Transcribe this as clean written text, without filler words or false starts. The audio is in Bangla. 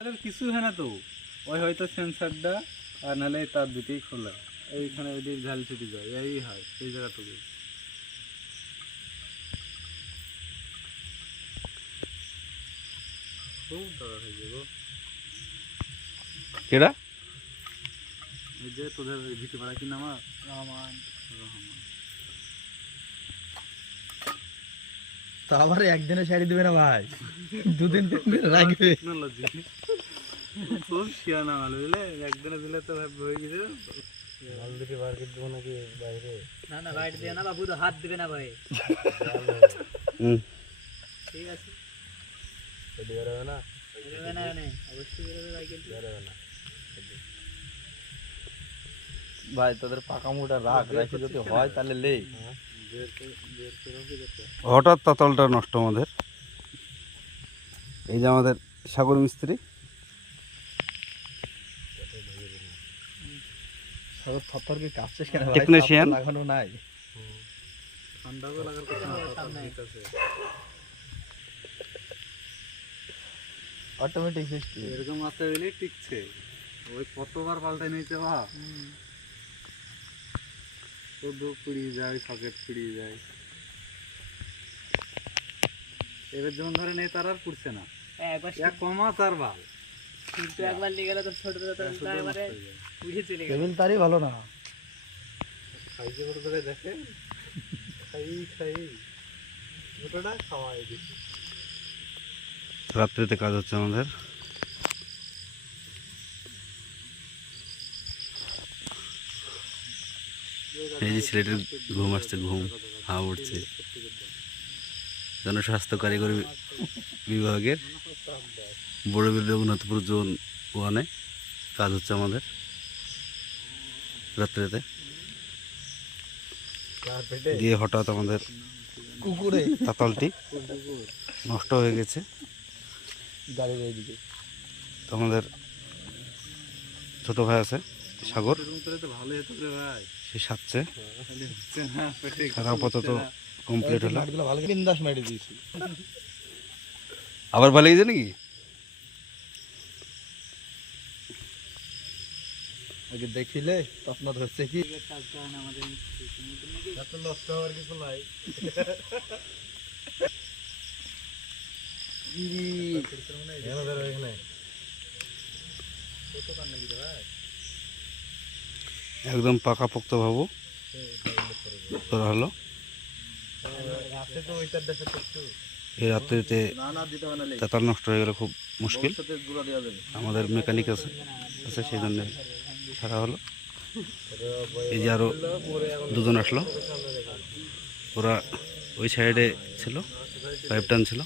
কিছু হয় না তো, ওই হয়তো সেন্সারটা আর নাহলে তার দুটোই খোলা, এইখানে ওই দিকে ঝাল ছুটি যায়, এই হয় এই জায়গাটুকু। খুব দরকার হয়ে যাবো। কেডা? এই যে তোদের ভিটে পাড়া কি নাম? রহমান। রহমান তো আবার একদিনে শাড়ি দিবে না ভাই, দুদিন তিন দিন লাগবে। টেকনোলজি খুব শিয়ানা মাল বুঝলে, একদিনে দিলে তো হয়ে গেছে। মাল দিতে মার্কেট দেবো নাকি বাইরে? না না বাইরে দিয়ে না বাবু, তো হাত দিবে না ভাই। ঠিক আছে, বেরোবে না, বেরোবে না কেন? অবশ্যই বেরোবে ভাই, কিন্তু বেরোবে না ভাই। তোদের পাকা মোটা রাখ, রাখি যদি হয় তাহলে লেই। হঠাৎ তাতালটা নষ্ট আমাদের। এই যে আমাদের সাগর মিস্ত্রি, থর কি কাজ শেষ কেন টেকনিশিয়ান লাগানো নাই? ঠান্ডাও লাগার কথা না, সামনে। Automatic system. এরকম মাত্রা দিলেই টিকছে। ওই কতবার পাল্টাই নিয়েছে বা শুধু পুড়িয়ে যায়, সকেট পুড়িয়ে যায়। এবার যেমন ধরে নেই, তার আর পুড়ছে না, একবার এক কমা তার ভাল কিন্তু একবার নিয়ে গেলে তো ছোট এবারে উঠে চলে গেল। টেবিল তারই ভালো না। খাইছে বড় করে দেখে, খাই দুটোটা খাওয়াই দিচ্ছি। রাত্রিতে কাজ হচ্ছে আমাদের। এই যে ছেলেটির ঘুম আসছে, ঘুম হাওয়া উঠছে। জনস্বাস্থ্য কারিগরি বিভাগের বড়বিল রঘুনাথপুর জোন 1-এ কাজ হচ্ছে আমাদের রাত্রিতে। দিয়ে হঠাৎ আমাদের কুকুরে তাতালটি নষ্ট হয়ে গেছে। গাড়ির এইদিকে তো আমাদের ছোট ভাই আছে সাগর, এরকম করে তো ভালোই হতো রে ভাই, সে সাজছে। খালি হচ্ছে না, পেটে সারা আপাতত কমপ্লিট হলো। মাটিগুলো ভালো বিন্দাস মেরে দিয়েছি। আবার ভালো গেছে নাকি? আগে দেখিলে স্বপ্ন ধরছে কি কাজ করে না আমাদের নাকি? এত নষ্ট হওয়ার কিছু নাই। একদম পাকাপোক্ত ভাবো করা হলো। এই রাত্রিতে তাতাল নষ্ট হয়ে গেলে খুব মুশকিল। আমাদের মেকানিক আছে সেই জন্য ছাড়া হলো। এই যে আরো দুজন আসলো, ওরা ওই সাইডে ছিল, পাইপ টান ছিল।